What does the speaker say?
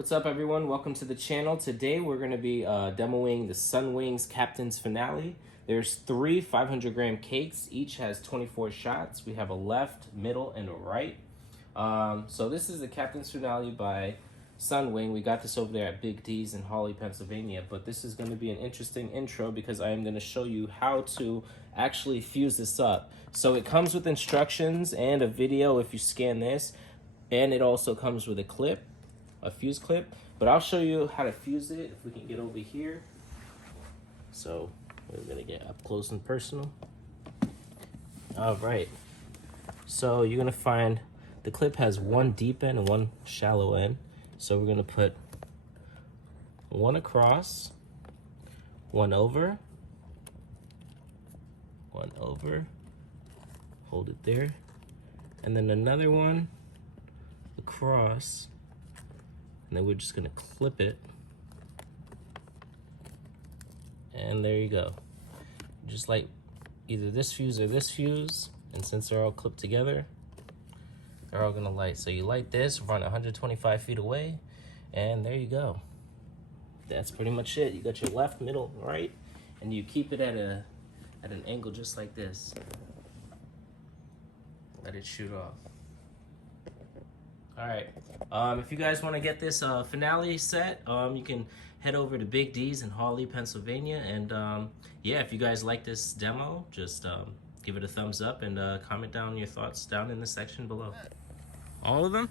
What's up, everyone? Welcome to the channel. Today we're going to be demoing the Sunwing's Captain's Finale. There's three 500-gram cakes. Each has 24 shots. We have a left, middle, and a right. So this is the Captain's Finale by Sunwing. We got this over there at Big D's in Hawley, Pennsylvania. But this is going to be an interesting intro because I am going to show you how to actually fuse this up. So it comes with instructions and a video if you scan this. And it also comes with a clip. A fuse clip, but I'll show you how to fuse it if we can get over here. So we're gonna get up close and personal. All right, so you're gonna find the clip has one deep end and one shallow end. So we're gonna put one across, one over, hold it there, and then another one across. And then we're just gonna clip it. And there you go. Just like either this fuse or this fuse. And since they're all clipped together, they're all gonna light. So you light this, run 125 feet away, and there you go. That's pretty much it. You got your left, middle, right, and you keep it at an angle just like this. Let it shoot off. All right, if you guys want to get this finale set, you can head over to Big D's in Hawley, Pennsylvania. And yeah, if you guys like this demo, just give it a thumbs up and comment down your thoughts down in the section below. All of them?